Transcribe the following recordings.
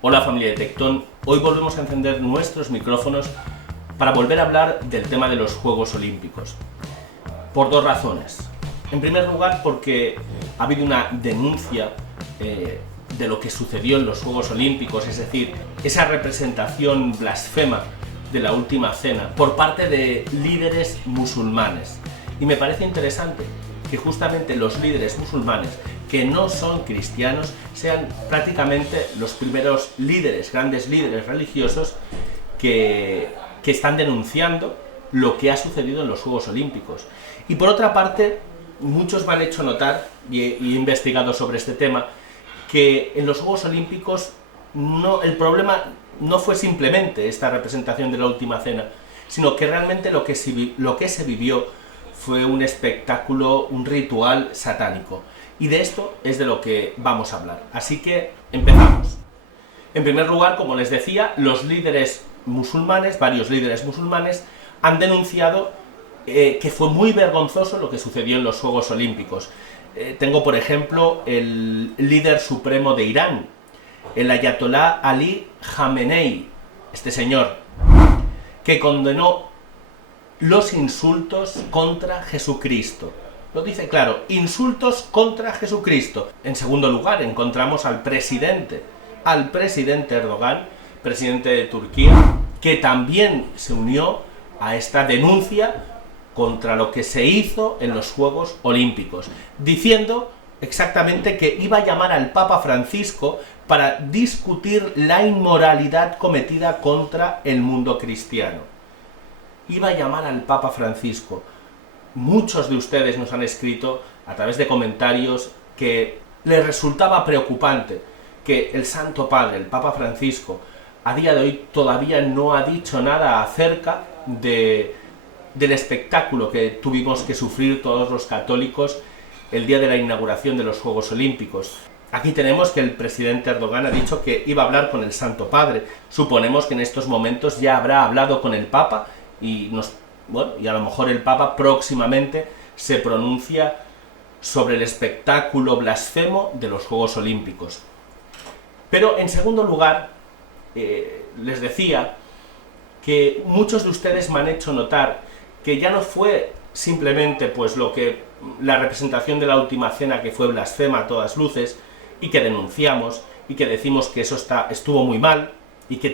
Hola familia de Tectón, hoy volvemos a encender nuestros micrófonos para volver a hablar del tema de los Juegos Olímpicos. Por dos razones. En primer lugar, porque ha habido una denuncia de lo que sucedió en los Juegos Olímpicos, es decir, esa representación blasfema de la Última Cena por parte de líderes musulmanes. Y me parece interesante que justamente los líderes musulmanes que no son cristianos sean prácticamente los primeros líderes, grandes líderes religiosos que están denunciando lo que ha sucedido en los Juegos Olímpicos. Y por otra parte, muchos me han hecho notar, y he investigado sobre este tema, que en los Juegos Olímpicos el problema no fue simplemente esta representación de la Última Cena, sino que realmente lo que se vivió fue un espectáculo, un ritual satánico. Y de esto es de lo que vamos a hablar. Así que empezamos. En primer lugar, como les decía, los líderes musulmanes, varios líderes musulmanes, han denunciado que fue muy vergonzoso lo que sucedió en los Juegos Olímpicos. Tengo, por ejemplo, el líder supremo de Irán, el ayatolá Ali Khamenei, este señor, que condenó los insultos contra Jesucristo. Lo dice claro, insultos contra Jesucristo. En segundo lugar, encontramos al presidente Erdogan, presidente de Turquía, que también se unió a esta denuncia contra lo que se hizo en los Juegos Olímpicos, diciendo exactamente que iba a llamar al Papa Francisco para discutir la inmoralidad cometida contra el mundo cristiano. Iba a llamar al Papa Francisco. Muchos de ustedes nos han escrito a través de comentarios que les resultaba preocupante que el Santo Padre, el Papa Francisco, a día de hoy todavía no ha dicho nada acerca del espectáculo que tuvimos que sufrir todos los católicos el día de la inauguración de los Juegos Olímpicos. Aquí tenemos que el presidente Erdogan ha dicho que iba a hablar con el Santo Padre. Suponemos que en estos momentos ya habrá hablado con el Papa y a lo mejor el Papa próximamente se pronuncia sobre el espectáculo blasfemo de los Juegos Olímpicos. Pero en segundo lugar, les decía que muchos de ustedes me han hecho notar que ya no fue simplemente la representación de la Última Cena, que fue blasfema a todas luces, y que denunciamos, y que decimos que eso estuvo muy mal, y que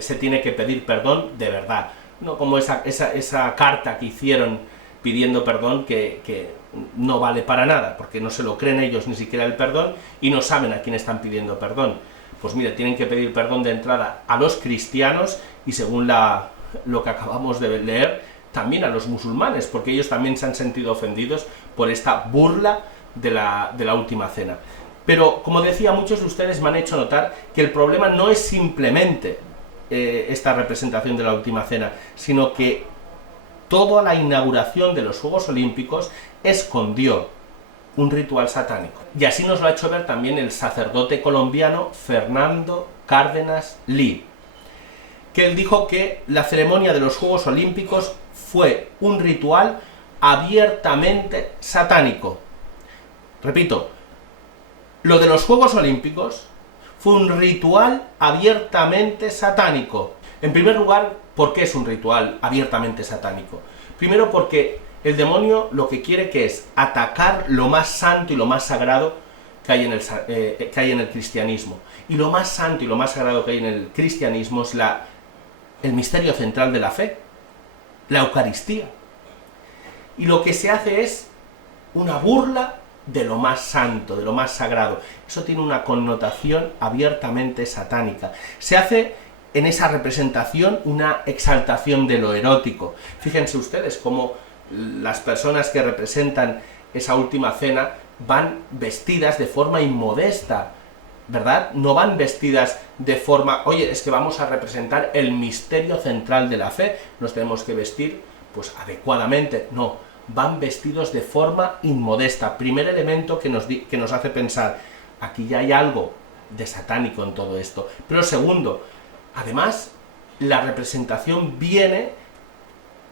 se tiene que pedir perdón de verdad. No como esa carta que hicieron pidiendo perdón que no vale para nada, porque no se lo creen ellos ni siquiera el perdón y no saben a quién están pidiendo perdón. Pues mira, tienen que pedir perdón de entrada a los cristianos y según lo que acabamos de leer, también a los musulmanes, porque ellos también se han sentido ofendidos por esta burla de la Última Cena. Pero, como decía, muchos de ustedes me han hecho notar que el problema no es simplemente esta representación de la Última Cena, sino que toda la inauguración de los Juegos Olímpicos escondió un ritual satánico. Y así nos lo ha hecho ver también el sacerdote colombiano Fernando Cárdenas Lee, que él dijo que la ceremonia de los Juegos Olímpicos fue un ritual abiertamente satánico. Repito, lo de los Juegos Olímpicos fue un ritual abiertamente satánico. En primer lugar, ¿por qué es un ritual abiertamente satánico? Primero porque el demonio lo que quiere que es atacar lo más santo y lo más sagrado que hay en el cristianismo. Y lo más santo y lo más sagrado que hay en el cristianismo es el misterio central de la fe, la Eucaristía. Y lo que se hace es una burla de lo más santo, de lo más sagrado. Eso tiene una connotación abiertamente satánica. Se hace en esa representación una exaltación de lo erótico. Fíjense ustedes cómo las personas que representan esa Última Cena van vestidas de forma inmodesta, ¿verdad? No van vestidas de forma, oye, es que vamos a representar el misterio central de la fe, nos tenemos que vestir pues adecuadamente. No, van vestidos de forma inmodesta. Primer elemento que nos hace pensar, aquí ya hay algo de satánico en todo esto. Pero segundo, además, la representación viene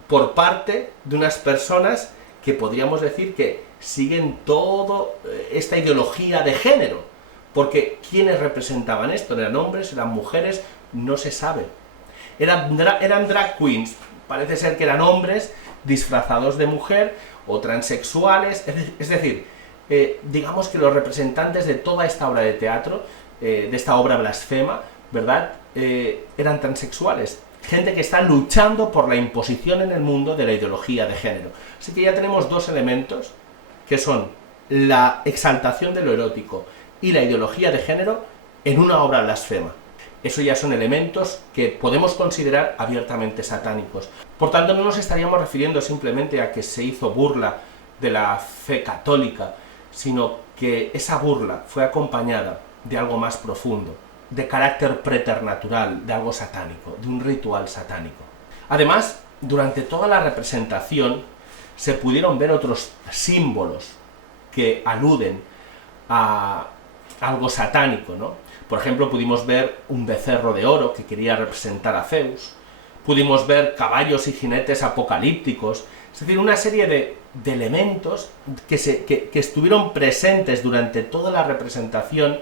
por parte de unas personas que podríamos decir que siguen toda esta ideología de género, Porque ¿quiénes representaban esto? ¿Eran hombres? ¿Eran mujeres? No se sabe. Eran drag queens, parece ser que eran hombres disfrazados de mujer o transexuales, es decir, digamos que los representantes de toda esta obra de teatro, de esta obra blasfema, ¿verdad? Eran transexuales. Gente que está luchando por la imposición en el mundo de la ideología de género. Así que ya tenemos dos elementos, que son la exaltación de lo erótico y la ideología de género en una obra blasfema. Eso ya son elementos que podemos considerar abiertamente satánicos. Por tanto, no nos estaríamos refiriendo simplemente a que se hizo burla de la fe católica, sino que esa burla fue acompañada de algo más profundo, de carácter preternatural, de algo satánico, de un ritual satánico. Además, durante toda la representación se pudieron ver otros símbolos que aluden a algo satánico, ¿no? Por ejemplo, pudimos ver un becerro de oro que quería representar a Zeus, pudimos ver caballos y jinetes apocalípticos, es decir, una serie de elementos que estuvieron presentes durante toda la representación,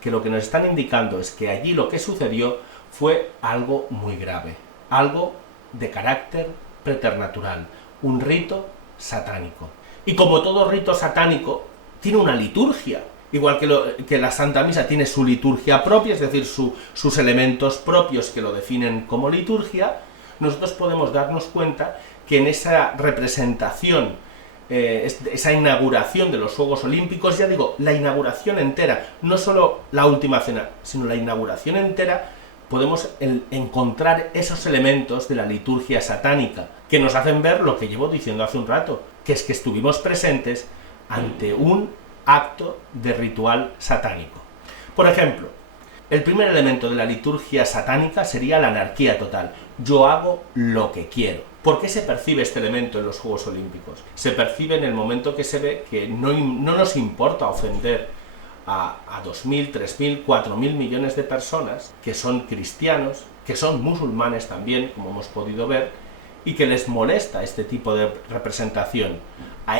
que lo que nos están indicando es que allí lo que sucedió fue algo muy grave, algo de carácter preternatural, un rito satánico. Y como todo rito satánico, tiene una liturgia, igual que la Santa Misa tiene su liturgia propia, es decir, sus elementos propios que lo definen como liturgia. Nosotros podemos darnos cuenta que en esa representación, esa inauguración de los Juegos Olímpicos, ya digo, la inauguración entera, no solo la última cena, sino la inauguración entera, podemos encontrar esos elementos de la liturgia satánica, que nos hacen ver lo que llevo diciendo hace un rato, que es que estuvimos presentes ante un acto de ritual satánico. Por ejemplo, el primer elemento de la liturgia satánica sería la anarquía total. Yo hago lo que quiero. ¿Por qué se percibe este elemento en los Juegos Olímpicos? Se percibe en el momento que se ve que no nos importa ofender a 2.000, 3.000, 4.000 millones de personas que son cristianos, que son musulmanes también, como hemos podido ver, y que les molesta este tipo de representación.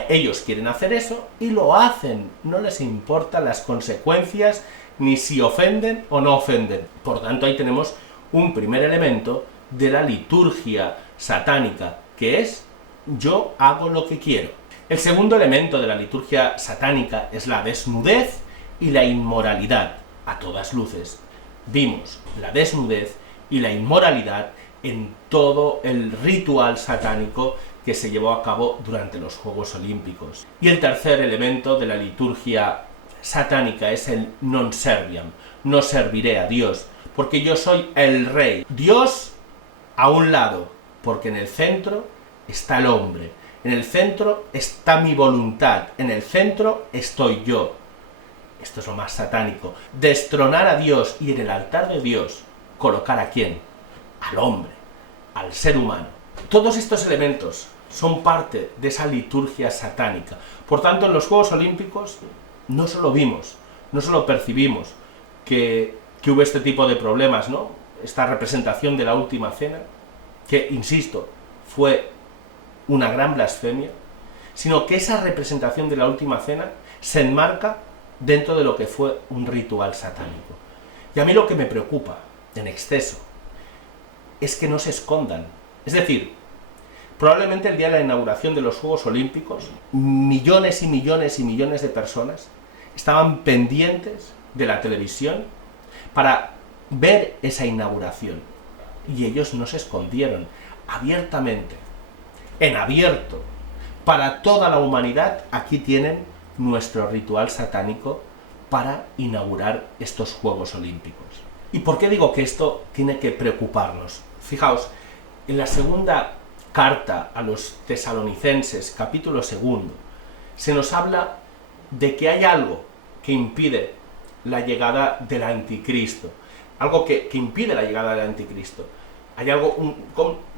Ellos quieren hacer eso y lo hacen, no les importan las consecuencias ni si ofenden o no ofenden. Por tanto, ahí tenemos un primer elemento de la liturgia satánica, que es yo hago lo que quiero. El segundo elemento de la liturgia satánica es la desnudez y la inmoralidad. A todas luces vimos la desnudez y la inmoralidad en todo el ritual satánico que se llevó a cabo durante los Juegos Olímpicos. Y el tercer elemento de la liturgia satánica es el non serviam, no serviré a Dios, porque yo soy el rey. Dios a un lado, porque en el centro está el hombre, en el centro está mi voluntad, en el centro estoy yo. Esto es lo más satánico, destronar a Dios y en el altar de Dios colocar ¿a quién? Al hombre, al ser humano. Todos estos elementos son parte de esa liturgia satánica. Por tanto, en los Juegos Olímpicos no solo vimos, no solo percibimos que hubo este tipo de problemas, ¿no? Esta representación de la última cena, que, insisto, fue una gran blasfemia, sino que esa representación de la última cena se enmarca dentro de lo que fue un ritual satánico. Y a mí lo que me preocupa, en exceso, es que no se escondan. Es decir, probablemente el día de la inauguración de los Juegos Olímpicos, millones y millones y millones de personas estaban pendientes de la televisión para ver esa inauguración. Y ellos no se escondieron, abiertamente, en abierto, para toda la humanidad. Aquí tienen nuestro ritual satánico para inaugurar estos Juegos Olímpicos. ¿Y por qué digo que esto tiene que preocuparnos? Fijaos, en la segunda carta a los tesalonicenses, capítulo 2, se nos habla de que hay algo que impide la llegada del anticristo, algo que impide la llegada del anticristo. Hay algo,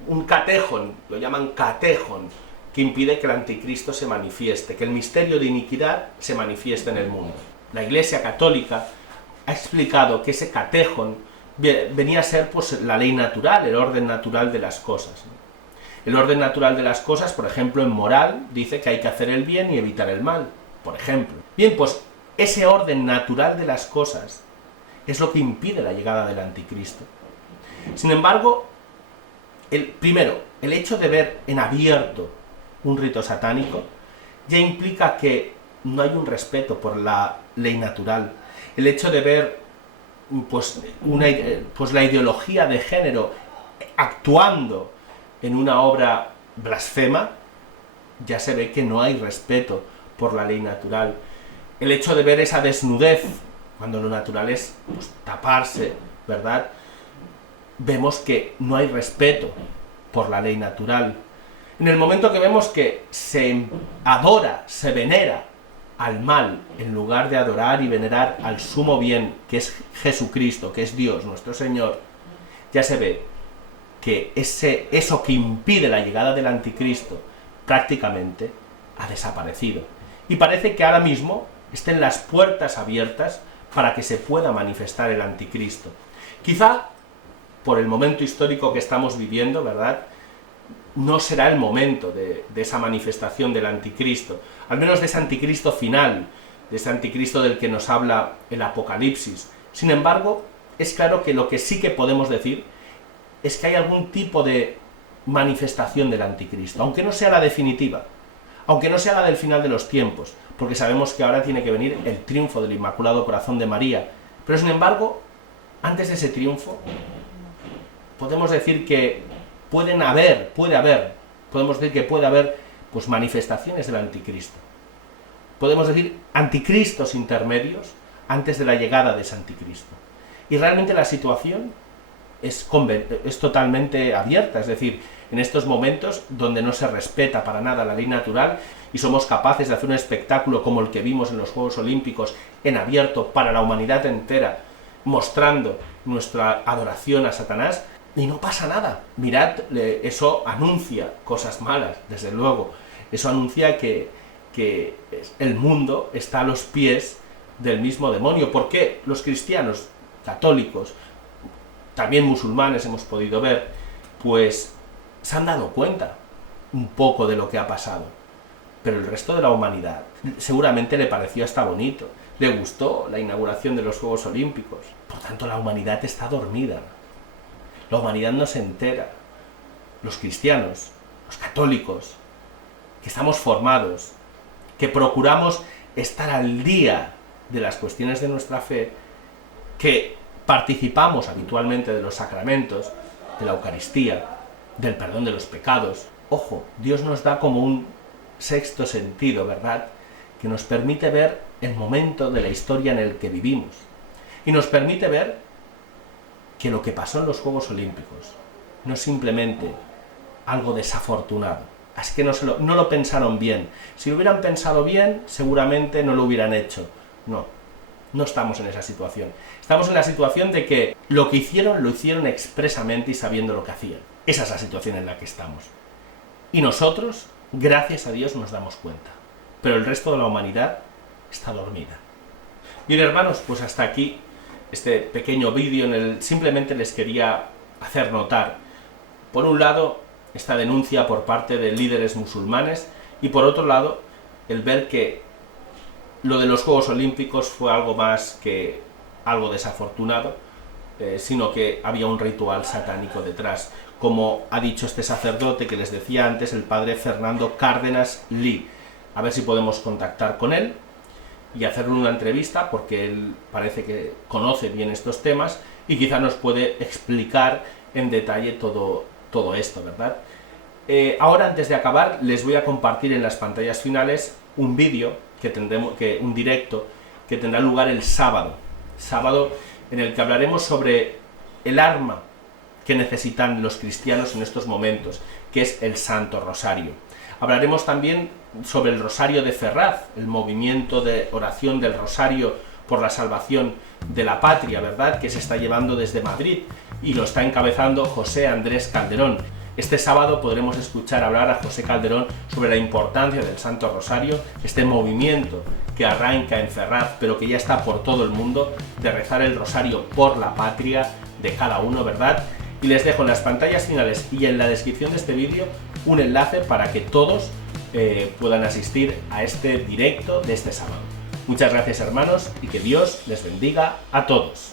un catejon, lo llaman catejon, que impide que el anticristo se manifieste, que el misterio de iniquidad se manifieste en el mundo. La Iglesia Católica ha explicado que ese catejon venía a ser pues la ley natural, el orden natural de las cosas. El orden natural de las cosas, por ejemplo, en moral, dice que hay que hacer el bien y evitar el mal, por ejemplo. Bien, pues ese orden natural de las cosas es lo que impide la llegada del anticristo. Sin embargo, el hecho de ver en abierto un rito satánico ya implica que no hay un respeto por la ley natural. El hecho de ver pues la ideología de género actuando en una obra blasfema, ya se ve que no hay respeto por la ley natural. El hecho de ver esa desnudez, cuando lo natural es pues, taparse, ¿verdad? Vemos que no hay respeto por la ley natural. En el momento que vemos que se adora, se venera al mal, en lugar de adorar y venerar al sumo bien, que es Jesucristo, que es Dios, nuestro Señor, ya se ve que eso que impide la llegada del anticristo prácticamente ha desaparecido. Y parece que ahora mismo estén las puertas abiertas para que se pueda manifestar el anticristo. Quizá, por el momento histórico que estamos viviendo, ¿verdad?, no será el momento de esa manifestación del anticristo, al menos de ese anticristo final, de ese anticristo del que nos habla el Apocalipsis. Sin embargo, es claro que lo que sí que podemos decir es que hay algún tipo de manifestación del anticristo, aunque no sea la definitiva, aunque no sea la del final de los tiempos, porque sabemos que ahora tiene que venir el triunfo del Inmaculado Corazón de María. Pero sin embargo, antes de ese triunfo, podemos decir que puede haber pues manifestaciones del anticristo. Podemos decir anticristos intermedios antes de la llegada de ese anticristo. Y realmente la situación es totalmente abierta, es decir, en estos momentos donde no se respeta para nada la ley natural y somos capaces de hacer un espectáculo como el que vimos en los Juegos Olímpicos en abierto para la humanidad entera, mostrando nuestra adoración a Satanás, y no pasa nada. Mirad, eso anuncia cosas malas, desde luego. Eso anuncia que el mundo está a los pies del mismo demonio. ¿Por qué los cristianos, católicos, también musulmanes hemos podido ver, pues se han dado cuenta un poco de lo que ha pasado? Pero el resto de la humanidad seguramente le pareció hasta bonito, le gustó la inauguración de los Juegos Olímpicos. Por tanto, la humanidad está dormida. La humanidad no se entera. Los cristianos, los católicos, que estamos formados, que procuramos estar al día de las cuestiones de nuestra fe, que participamos habitualmente de los sacramentos, de la Eucaristía, del perdón de los pecados. Ojo, Dios nos da como un sexto sentido, ¿verdad?, que nos permite ver el momento de la historia en el que vivimos. Y nos permite ver que lo que pasó en los Juegos Olímpicos no es simplemente algo desafortunado. Es que no lo pensaron bien. Si lo hubieran pensado bien, seguramente no lo hubieran hecho. No estamos en esa situación. Estamos en la situación de que lo que hicieron, lo hicieron expresamente y sabiendo lo que hacían. Esa es la situación en la que estamos. Y nosotros, gracias a Dios, nos damos cuenta. Pero el resto de la humanidad está dormida. Bien, hermanos, pues hasta aquí este pequeño vídeo en el simplemente les quería hacer notar, por un lado, esta denuncia por parte de líderes musulmanes, y por otro lado, el ver que lo de los Juegos Olímpicos fue algo más que algo desafortunado, sino que había un ritual satánico detrás, como ha dicho este sacerdote que les decía antes, el padre Fernando Cárdenas Lee. A ver si podemos contactar con él y hacerle una entrevista, porque él parece que conoce bien estos temas y quizá nos puede explicar en detalle todo esto, ¿verdad? Ahora, antes de acabar, les voy a compartir en las pantallas finales un vídeo un directo que tendrá lugar el sábado en el que hablaremos sobre el arma que necesitan los cristianos en estos momentos, que es el Santo Rosario. Hablaremos también sobre el Rosario de Ferraz, el movimiento de oración del Rosario por la salvación de la patria, ¿verdad?, que se está llevando desde Madrid y lo está encabezando José Andrés Calderón. Este sábado podremos escuchar hablar a José Calderón sobre la importancia del Santo Rosario, este movimiento que arranca en Ferraz, pero que ya está por todo el mundo, de rezar el Rosario por la patria de cada uno, ¿verdad? Y les dejo en las pantallas finales y en la descripción de este vídeo un enlace para que todos puedan asistir a este directo de este sábado. Muchas gracias, hermanos, y que Dios les bendiga a todos.